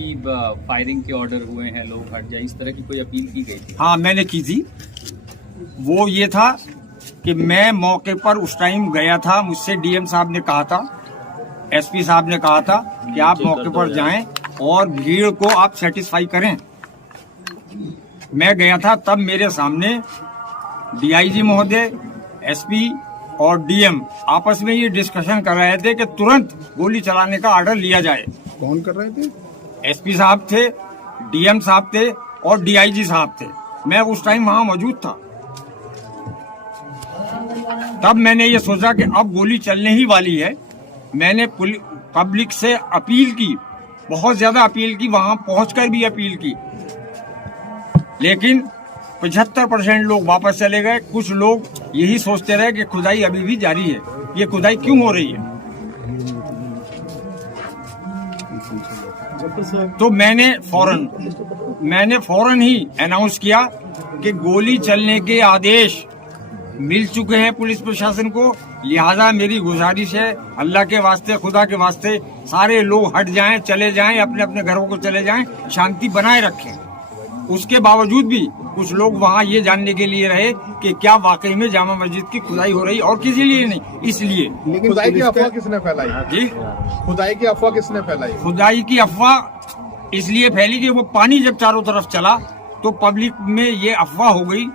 कि फायरिंग के ऑर्डर हुए हैं, लोग हट जाए, इस तरह की कोई अपील की गई थी? हाँ, मैंने की थी। वो ये था कि मैं मौके पर उस टाइम गया था, मुझसे डीएम साहब ने कहा था, एसपी साहब ने कहा था कि आप मौके पर जाएं और भीड़ को आप सेटिस्फाई करें। मैं गया था, तब मेरे सामने डीआईजी महोदय, एसपी और डीएम आपस में ये डिस्कशन कर रहे थे कि तुरंत गोली चलाने का ऑर्डर लिया जाए। कौन कर रहे थे? एसपी साहब थे, डीएम साहब थे और डीआईजी साहब थे। मैं उस टाइम वहां मौजूद था। तब मैंने ये सोचा कि अब गोली चलने ही वाली है। मैंने पब्लिक से अपील की, बहुत ज्यादा अपील की, वहां पहुंचकर भी अपील की, लेकिन 75% लोग वापस चले गए। कुछ लोग यही सोचते रहे कि खुदाई अभी भी जारी है। ये खुदाई क्यों हो रही है? तो मैंने फौरन ही अनाउंस किया कि गोली चलने के आदेश मिल चुके हैं पुलिस प्रशासन को। लिहाजा मेरी गुजारिश है, अल्लाह के वास्ते, खुदा के वास्ते, सारे लोग हट जाएं, चले जाएं, अपने अपने घरों को चले जाएं, शांति बनाए रखें। उसके बावजूद भी कुछ लोग वहाँ ये जानने के लिए रहे कि क्या वाकई में जामा मस्जिद की खुदाई हो रही, और किसी लिए नहीं, इसलिए। लेकिन खुदाई की अफवाह किसने फैलाई? जी, खुदाई की अफवाह किसने फैलाई? खुदाई की अफवाह इसलिए फैली कि वो पानी जब चारों तरफ चला तो पब्लिक में ये अफवाह हो गई,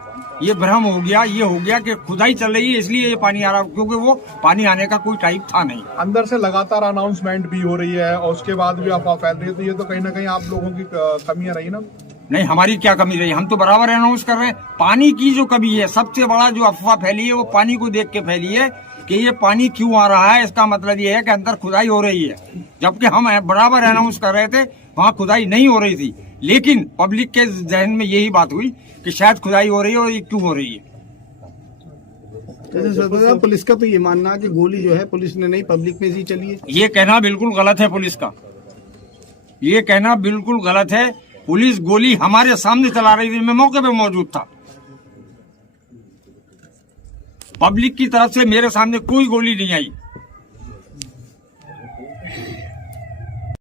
ये भ्रम हो गया, ये हो गया कि खुदाई चल रही है इसलिए ये पानी आ रहा, क्योंकि वो पानी आने का कोई टाइम था नहीं। अंदर से लगातार अनाउंसमेंट भी हो रही है और उसके बाद भी अफवाह फैल रही है, तो ये तो कहीं ना कहीं आप लोगों की कमियां रही ना? नहीं, हमारी क्या कमी रही? हम तो बराबर अनाउंस कर रहे हैं। पानी की जो कमी है, सबसे बड़ा जो अफवाह फैली है वो पानी को देख के फैली है कि ये पानी क्यों आ रहा है। इसका मतलब ये है कि अंदर खुदाई हो रही है, जबकि हम बराबर अनाउंस कर रहे थे वहाँ खुदाई नहीं हो रही थी। लेकिन पब्लिक के जहन में यही बात हुई कि शायद खुदाई हो रही है, और ये क्यों हो रही है। पुलिस का तो ये मानना है कि गोली जो है पुलिस ने नहीं, पब्लिक में ही चली है। ये कहना बिल्कुल गलत है पुलिस का, ये कहना बिल्कुल गलत है। पुलिस गोली हमारे सामने चला रही थी, मैं मौके पे मौजूद था। पब्लिक की तरफ से मेरे सामने कोई गोली नहीं आई।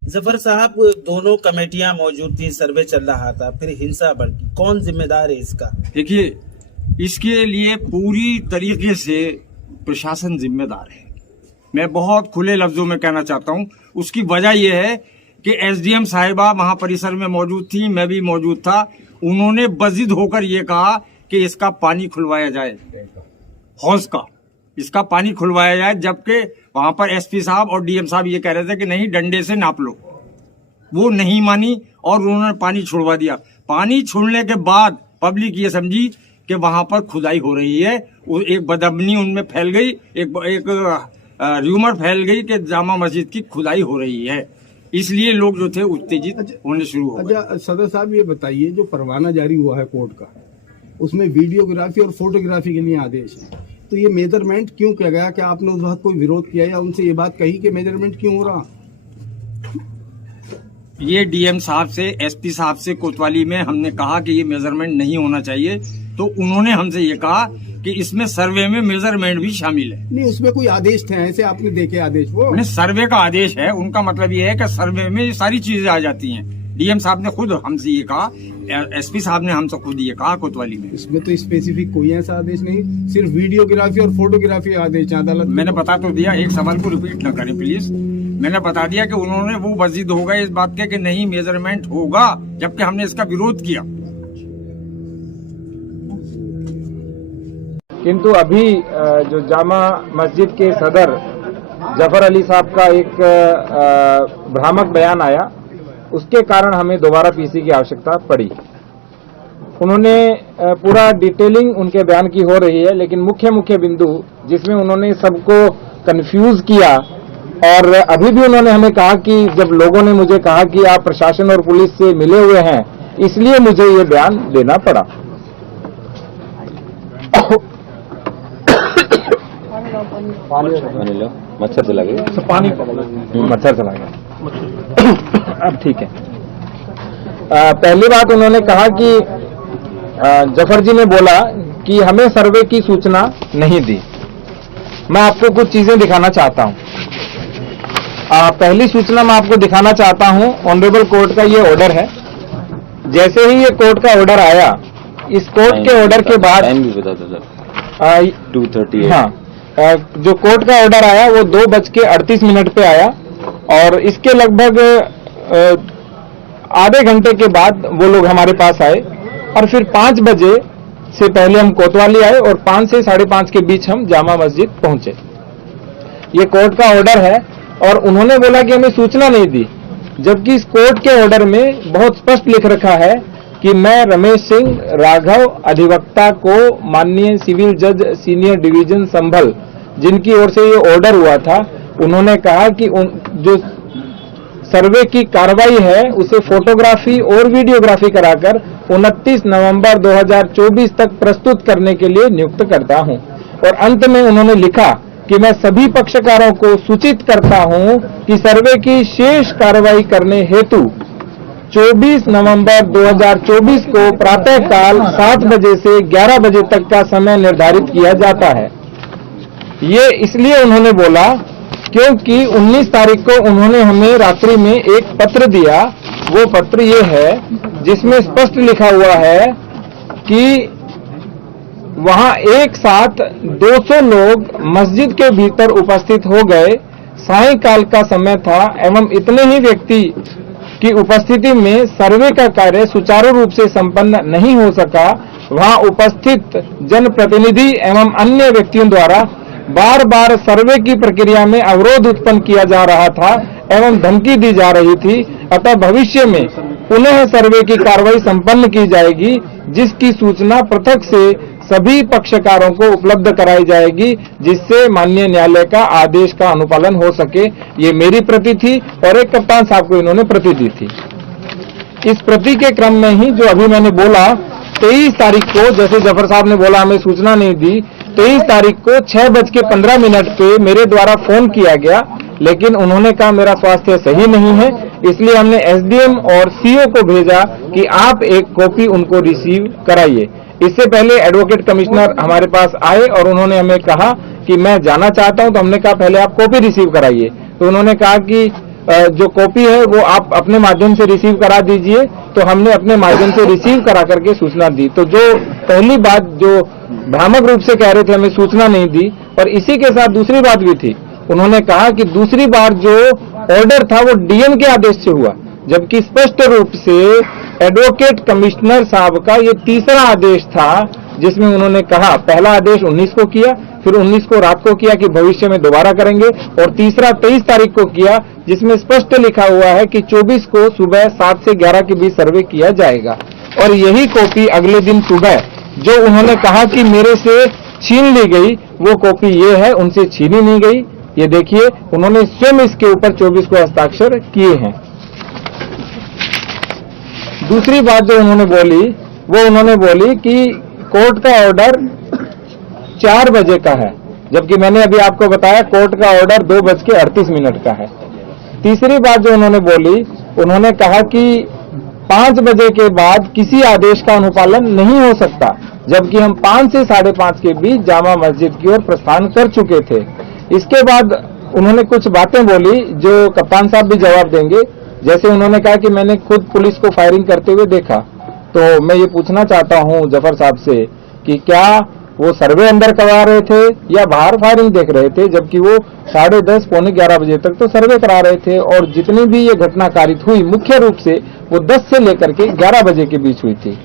जफर साहब, दोनों कमेटियां मौजूद थी, सर्वे चल रहा था, फिर हिंसा बढ़ी, कौन जिम्मेदार है इसका? देखिए, इसके लिए पूरी तरीके से प्रशासन जिम्मेदार है। मैं बहुत खुले लफ्जों में कहना चाहता हूं। उसकी वजह यह है कि एसडीएम साहिबा वहां परिसर में मौजूद थी, मैं भी मौजूद था। उन्होंने बजिद होकर ये कहा कि इसका पानी खुलवाया जाए, हौज का इसका पानी खुलवाया जाए, जबकि वहां पर एसपी साहब और डीएम साहब ये कह रहे थे कि नहीं, डंडे से नाप लो। वो नहीं मानी और उन्होंने पानी छुड़वा दिया। पानी छोड़ने के बाद पब्लिक ये समझी कि वहां पर खुदाई हो रही है। एक बदअमनी उनमें फैल गई, एक र्यूमर फैल गई कि जामा मस्जिद की खुदाई हो रही है, इसलिए लोग जो थे उत्तेजित होने शुरू हो गए। अच्छा सदर साहब, ये बताइए, जो परवाना जारी हुआ है कोर्ट का, उसमें वीडियोग्राफी और फोटोग्राफी के लिए आदेश है, तो ये मेजरमेंट क्यों किया गया? क्या आपने उस वक्त कोई विरोध किया या उनसे ये बात कही कि मेजरमेंट क्यों हो रहा? ये डीएम साहब से, एसपी साहब से कोतवाली में हमने कहा कि ये मेजरमेंट नहीं होना चाहिए, तो उन्होंने हमसे ये कहा कि इसमें सर्वे में मेजरमेंट भी शामिल है। नहीं, उसमें कोई आदेश थे ऐसे? आपने देखे आदेश? वो नहीं, सर्वे का आदेश है। उनका मतलब ये है कि सर्वे में सारी चीजें आ जाती हैं। डीएम साहब ने खुद हमसे ये कहा, एसपी साहब ने हमसे खुद ये कहा कोतवाली में। इसमें तो स्पेसिफिक कोई ऐसा आदेश नहीं, सिर्फ वीडियोग्राफी और फोटोग्राफी आदेश अदालत। मैंने बता तो दिया, एक सवाल को रिपीट न करें प्लीज। मैंने बता दिया कि उन्होंने वो वजीद हो गए इस बात के कि नहीं मेजरमेंट होगा, जबकि हमने इसका विरोध किया। किंतु अभी जो जामा मस्जिद के सदर जफर अली साहब का एक भ्रामक बयान आया, उसके कारण हमें दोबारा पीसी की आवश्यकता पड़ी। उन्होंने पूरा डिटेलिंग उनके बयान की हो रही है, लेकिन मुख्य मुख्य बिंदु जिसमें उन्होंने सबको कंफ्यूज किया, और अभी भी उन्होंने हमें कहा कि जब लोगों ने मुझे कहा कि आप प्रशासन और पुलिस से मिले हुए हैं, इसलिए मुझे ये बयान देना पड़ा। पानी लो, मच्छर चला गया, पानी मच्छर चला गया, अब ठीक है। पहली बात उन्होंने कहा कि जफर जी ने बोला कि हमें सर्वे की सूचना नहीं दी। मैं आपको कुछ चीजें दिखाना चाहता हूं। पहली सूचना मैं आपको दिखाना चाहता हूं, ऑनरेबल कोर्ट का ये ऑर्डर है। जैसे ही ये कोर्ट का ऑर्डर आया, इस कोर्ट के ऑर्डर के बाद 2:30 हाँ, जो कोर्ट का ऑर्डर आया वो 2:38 पे आया और इसके लगभग आधे घंटे के बाद वो लोग हमारे पास आए और फिर 5 बजे से पहले हम कोतवाली आए और 5 से 5:30 के बीच हम जामा मस्जिद पहुंचे। ये कोर्ट का ऑर्डर है और उन्होंने बोला कि हमें सूचना नहीं दी, जबकि इस कोर्ट के ऑर्डर में बहुत स्पष्ट लिख रखा है कि मैं रमेश सिंह राघव अधिवक्ता को माननीय सिविल जज सीनियर डिवीजन संभल, जिनकी ओर से ये ऑर्डर हुआ था, उन्होंने कहा कि जो सर्वे की कार्रवाई है उसे फोटोग्राफी और वीडियोग्राफी कराकर 29 नवंबर 2024 तक प्रस्तुत करने के लिए नियुक्त करता हूं। और अंत में उन्होंने लिखा कि मैं सभी पक्षकारों को सूचित करता हूं कि सर्वे की शेष कार्रवाई करने हेतु 24 नवंबर 2024 को प्रातःकाल 7 बजे से 11 बजे तक का समय निर्धारित किया जाता है। ये इसलिए उन्होंने बोला क्योंकि 19 तारीख को उन्होंने हमें रात्रि में एक पत्र दिया। वो पत्र ये है जिसमें स्पष्ट लिखा हुआ है कि वहां एक साथ 200 लोग मस्जिद के भीतर उपस्थित हो गए। सायंकाल का समय था एवं इतने ही व्यक्ति की उपस्थिति में सर्वे का कार्य सुचारू रूप से संपन्न नहीं हो सका। वहां उपस्थित जनप्रतिनिधि एवं अन्य व्यक्तियों द्वारा बार बार सर्वे की प्रक्रिया में अवरोध उत्पन्न किया जा रहा था एवं धमकी दी जा रही थी। अतः भविष्य में पुनः सर्वे की कार्रवाई संपन्न की जाएगी, जिसकी सूचना पृथक से सभी पक्षकारों को उपलब्ध कराई जाएगी, जिससे माननीय न्यायालय का आदेश का अनुपालन हो सके। ये मेरी प्रति थी और एक कप्तान साहब को इन्होंने प्रति दी थी। इस प्रति के क्रम में ही जो अभी मैंने बोला 23 तारीख को, जैसे जफर साहब ने बोला हमें सूचना नहीं दी, 23 तारीख को 6:15 पे मेरे द्वारा फोन किया गया, लेकिन उन्होंने कहा मेरा स्वास्थ्य सही नहीं है, इसलिए हमने एसडीएम और सीओ को भेजा कि आप एक कॉपी उनको रिसीव कराइए। इससे पहले एडवोकेट कमिश्नर हमारे पास आए और उन्होंने हमें कहा कि मैं जाना चाहता हूं, तो हमने कहा पहले आप कॉपी रिसीव कराइए। तो उन्होंने कहा कि जो कॉपी है वो आप अपने माध्यम से रिसीव करा दीजिए। तो हमने अपने माध्यम से रिसीव करा करके सूचना दी। तो जो पहली बात जो भ्रामक रूप से कह रहे थे हमें सूचना नहीं दी, और इसी के साथ दूसरी बात भी थी। उन्होंने कहा कि दूसरी बार जो ऑर्डर था वो डीएम के आदेश से हुआ, जबकि स्पष्ट रूप से एडवोकेट कमिश्नर साहब का ये तीसरा आदेश था, जिसमें उन्होंने कहा पहला आदेश 19 को किया, फिर 19 को रात को किया कि भविष्य में दोबारा करेंगे, और तीसरा 23 तारीख को किया, जिसमें स्पष्ट लिखा हुआ है कि 24 को सुबह 7 से 11 के बीच सर्वे किया जाएगा। और यही कॉपी अगले दिन सुबह जो उन्होंने कहा कि मेरे से छीन ली गई, वो कॉपी ये है, उनसे छीनी नहीं गई। ये देखिए, उन्होंने स्वयं इसके ऊपर 24 को हस्ताक्षर किए हैं। दूसरी बात जो उन्होंने बोली, वो उन्होंने बोली कि कोर्ट का ऑर्डर 4 बजे का है, जबकि मैंने अभी आपको बताया कोर्ट का ऑर्डर 2:38 का है। तीसरी बात जो उन्होंने बोली, उन्होंने कहा कि 5 बजे के बाद किसी आदेश का अनुपालन नहीं हो सकता, जबकि हम 5 से 5:30 के बीच जामा मस्जिद की ओर प्रस्थान कर चुके थे। इसके बाद उन्होंने कुछ बातें बोली जो कप्तान साहब भी जवाब देंगे। जैसे उन्होंने कहा कि मैंने खुद पुलिस को फायरिंग करते हुए देखा। तो मैं ये पूछना चाहता हूं जफर साहब से कि क्या वो सर्वे अंदर करवा रहे थे या बाहर फायरिंग देख रहे थे, जबकि वो 10:30 पौने 11 बजे तक तो सर्वे करा रहे थे। और जितनी भी ये घटना कारित हुई मुख्य रूप से वो 10 से लेकर के 11 बजे के बीच हुई थी।